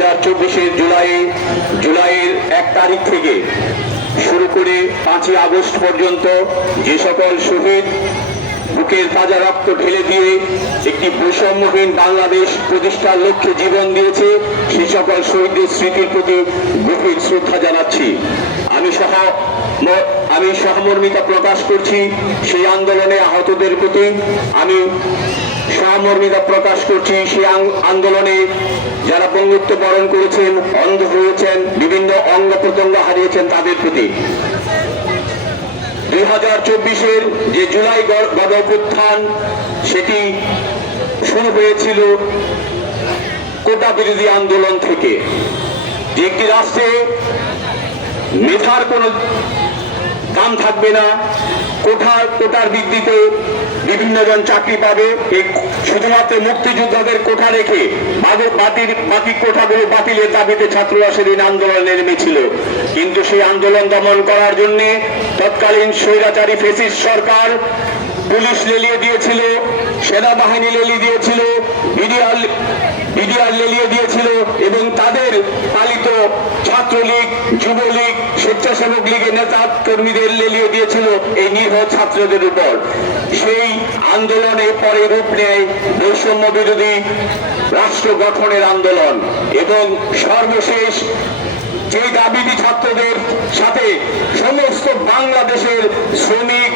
2024 জুলাইয়ের 1 তারিখ থেকে শুরু করে 5ই আগস্ট পর্যন্ত যে সকল শহীদ বুকের তাজা রক্ত ঢেলে দিয়ে একটি বৈষম্যহীন বাংলাদেশ প্রতিষ্ঠার লক্ষ্যে জীবন দিয়েছে, সেই সকল শহীদদের স্মৃতির প্রতি গভীর শ্রদ্ধা জানাচ্ছি। আমি সহমর্মিতা প্রকাশ করছি সেই আন্দোলনে আহতদের প্রতি। আমি সহমর্মিতা প্রকাশ করছি সেই আন্দোলনে যারা বঙ্গত্ব বরণ করেছেন, অন্ধ হয়েছেন, বিভিন্ন অঙ্গ প্রত্যঙ্গ হারিয়েছেন তাদের প্রতি। 2024 যে জুলাই গণ অভ্যুত্থান সেটি শুরু হয়েছিল কোটা বিরোধী আন্দোলন থেকে। যে একটি রাষ্ট্রে মেধার কোনো দাম থাকবে না, কোটার ভিত্তিতে বিভিন্ন জন চাকরি পাবে, শুধুমাত্র মুক্তিযোদ্ধাদের কোঠা রেখে বাকি কোঠাগুলো বাতিলের দাবিতে ছাত্ররা সেদিন আন্দোলনে নেমেছিল। কিন্তু সেই আন্দোলন দমন করার জন্য তৎকালীন স্বৈরাচারী ফ্যাসিস্ট সরকার পুলিশ লেলিয়ে দিয়েছিল, সেনাবাহিনী লেলিয়ে দিয়েছিল, বিডিআর লেলিয়ে দিয়েছিল এবং তাদের পালিত ছাত্রলীগ, যুবলীগ, স্বেচ্ছাসেবক লীগের নেতা কর্মীদের লেলিয়ে দিয়েছিল এই নিরীহ ছাত্রদের উপর। সেই আন্দোলনে পরে রূপ নেয় বৈষম্য বিরোধী রাষ্ট্র গঠনের আন্দোলন এবং সর্বশেষ যে দাবিটি ছাত্রদের সাথে সমস্ত বাংলাদেশের শ্রমিক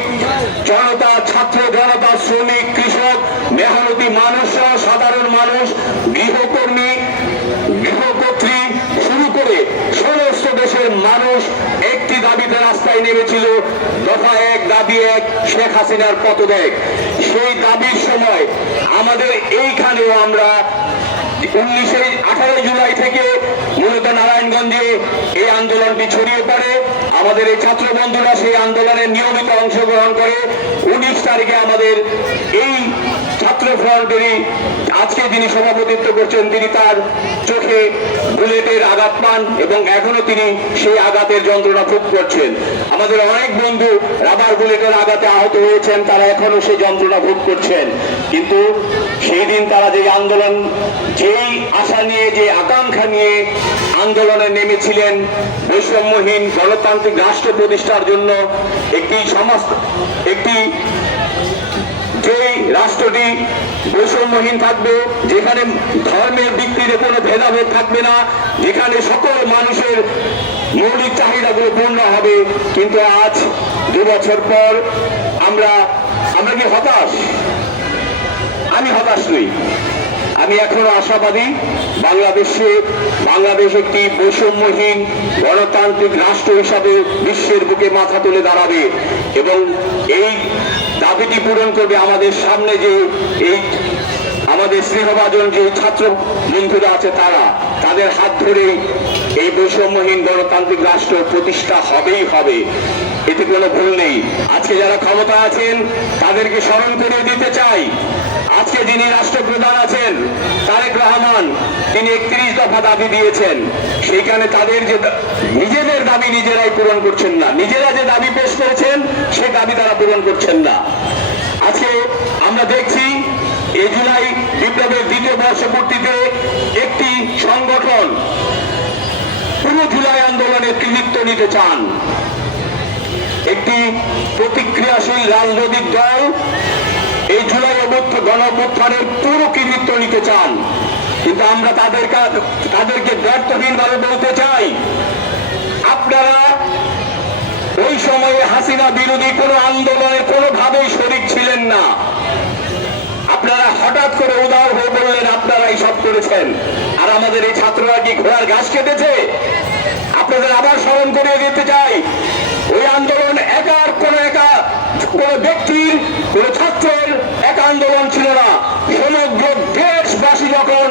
জনতা, ছাত্র জনতা, শ্রমিক, কৃষক, মেহনতি মানুষ, সাধারণ মানুষ, গৃহকর্মী, গৃহকর্ত্রী শুরু করে সমস্ত দেশের মানুষ একটি দাবিতে রাস্তায় নেমেছিল, দফা 1, দাবি 1, শেখ হাসিনার পদত্যাগ। সেই দাবির সময় আমাদের এইখানেও আমরা 18 জুলাই থেকে মূলত নারায়ণগঞ্জে এই আন্দোলনটি ছড়িয়ে পড়ে। আমাদের এই ছাত্র বন্ধুরা সেই আন্দোলনে নিয়মিত অংশগ্রহণ করে। 19 তারিখে আমাদের এই ছাত্র ফ্রন্টেরই আজকে যিনি সভাপতিত্ব করছেন তিনি তার চোখে বুলেটের আঘাত পান এবং এখনো তিনি সেই আঘাতের যন্ত্রণা ভোগ করছেন। আমাদের অনেক বন্ধু রাবার বুলেটের আঘাতে আহত হয়েছেন, তারা এখনো সেই যন্ত্রণা ভোগ করছেন। কিন্তু সেই দিন তারা যে আন্দোলন, যেই আশা নিয়ে, যে আকাঙ্ক্ষা নিয়ে আন্দোলনে নেমেছিলেন বৈষম্যহীন গণতান্ত্রিক রাষ্ট্র প্রতিষ্ঠার জন্য, একটি যেই রাষ্ট্রটি বৈষম্যহীন থাকবে, যেখানে ধর্মের ভিত্তিতে কোনো ভেদাভেদ থাকবে না, যেখানে সকল মানুষের মৌলিক চাহিদাগুলো পূর্ণ হবে। কিন্তু আজ 2 বছর পর আমরা কি হতাশ? আমি হতাশ নই, আমি এখনো আশাবাদী বাংলাদেশ একটি বৈষম্যহীন গণতান্ত্রিক রাষ্ট্র হিসাবে বিশ্বের বুকে মাথা তুলে দাঁড়াবে এবং এই দাবিটি পূরণ করবে। আমাদের সামনে যে এই আমাদের স্নেহভাজন যে ছাত্র বন্ধুরা আছে তাদের হাত ধরে এই বৈষম্যহীন গণতান্ত্রিক রাষ্ট্র প্রতিষ্ঠা হবেই হবে, এতে কোনো ভুল নেই। আজকে যারা ক্ষমতা আছেন তাদেরকে স্মরণ করিয়ে দিতে চাই, আজকে যিনি রাষ্ট্রপ্রধান আছেন তারেক রহমান, তিনি 31 দফা দাবি দিয়েছেন। সেইখানে তাদের যে নিজেদের দাবি নিজেরাই পূরণ করছেন না, নিজেরা যে দাবি পেশ করেছেন সেই দাবি তারা পূরণ করছেন না। আজকে আমরা দেখছি এই জুলাই বিপ্লবের 2য় বর্ষপূর্তিতে একটি সংগঠন পুরো জুলাই আন্দোলনের কৃতিত্ব নিতে চান। একটি প্রতিক্রিয়াশীল রাজনৈতিক দল এই জুলাই গণ অভ্যুত্থানের পুরো কৃতিত্ব নিতে চান, কিন্তু আমরা তাদেরকে ব্যর্থহীনভাবে বলতে চাই, আপনারা ওই সময়ে হাসিনা বিরোধী কোনো আন্দোলনের কোনোভাবেই শরিক ছিলেন না। আপনারা হঠাৎ করে উদার হয়ে বললেন আপনারাই সব করেছেন। আর আমাদের এই ছাত্ররা কি ঘোড়ার ঘাস কেটেছে? আপনাদের আবার স্মরণ করিয়ে দিতে চাই, ওই আন্দোলন কোনো ব্যক্তির, কোনো ছাত্রের এক আন্দোলন ছিল না। সমগ্র দেশবাসী যখন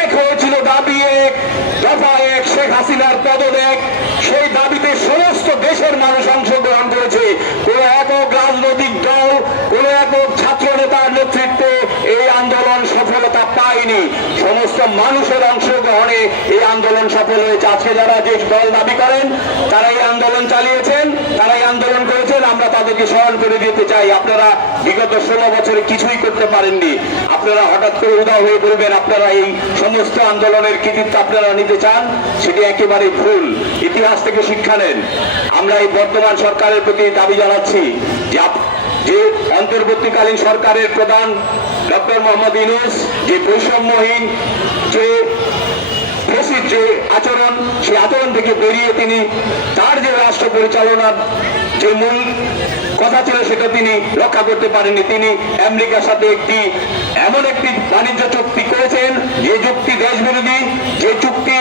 এক হয়েছিল দাবি 1, দফা 1, শেখ হাসিনার পদত্যাগ, সেই দাবিতে সমস্ত দেশের মানুষ অংশগ্রহণ করেছে। কোন একক রাজনৈতিক দল, কোন একক ছাত্র নেতার নেতৃত্বে এই আন্দোলন সফলতা পায়নি। সমস্ত মানুষের অংশগ্রহণে এই আন্দোলন সফল হয়েছে। আজকে যারা যে দল দাবি করেন তারাই আন্দোলন চালিয়েছেন, তারাই আন্দোলন করেছেন, আমরা তাদেরকে স্মরণ করে দিতে চাই। আপনারা বিগত 16 বছরে কিছুই করতে পারেননি, আপনারা হঠাৎ করে উধাও হয়ে পড়বেন, আপনারা এই সমস্ত আন্দোলনের কৃতিত্ব আপনারা নিতে চান, সেটি একেবারে ভুল। ইতিহাস থেকে শিক্ষা নেন। আমরা এই বর্তমান সরকারের প্রতি দাবি জানাচ্ছি যে অন্তর্বর্তীকালীন সরকারের প্রধান ডক্টর মোহাম্মদ ইউনূস যে বৈষম্যহীন যে যে আচরণ, সেই আচরণ থেকে বেরিয়ে তিনি তার যে রাষ্ট্র পরিচালনার যে মূল কথা ছিল সেটা তিনি রক্ষা করতে পারেননি। তিনি আমেরিকার সাথে এমন একটি বাণিজ্য চুক্তি করেছেন যে চুক্তি দেশ বিরোধী, যে চুক্তি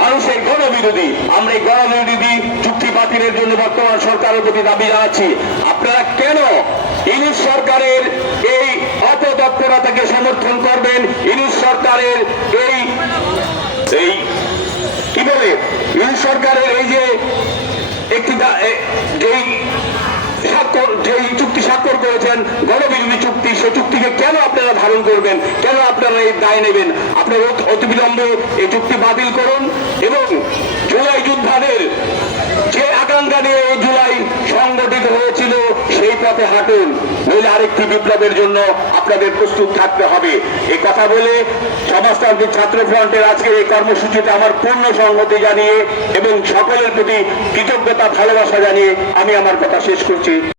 মানুষের গণবিরোধী। আমরা এই গণবিরোধী চুক্তি বাতিলের জন্য বর্তমান সরকারের প্রতি দাবি জানাচ্ছি। আপনারা কেন ইউনূস সরকারের এই অপতৎপরতাকে সমর্থন করবেন? ইউনূস সরকারের এই কি বলে ইউনূস সরকারের এই যে একটি যেই চুক্তি স্বাক্ষর করেছেন গণবিরোধী চুক্তি, সেই চুক্তিকে কেন আপনারা ধারণ করবেন? কেন আপনারা এই দায় নেবেন? আপনারা অতিবিলম্বে এই চুক্তি বাতিল করুন এবং জুলাই যোদ্ধাদের যে আকাঙ্ক্ষা নিয়ে এই জুলাই সংগঠিত হয়েছিল সেই পথে হাঁটুন, নইলে আরেকটি বিপ্লবের জন্য আপনাদের প্রস্তুত থাকতে হবে। এই কথা বলে সমাজতান্ত্রিক ছাত্র ফ্রন্টের আজকের এই কর্মসূচিতে আমার পূর্ণ সংহতি জানিয়ে এবং সকলের প্রতি কৃতজ্ঞতা ভালোবাসা জানিয়ে আমি আমার কথা শেষ করছি।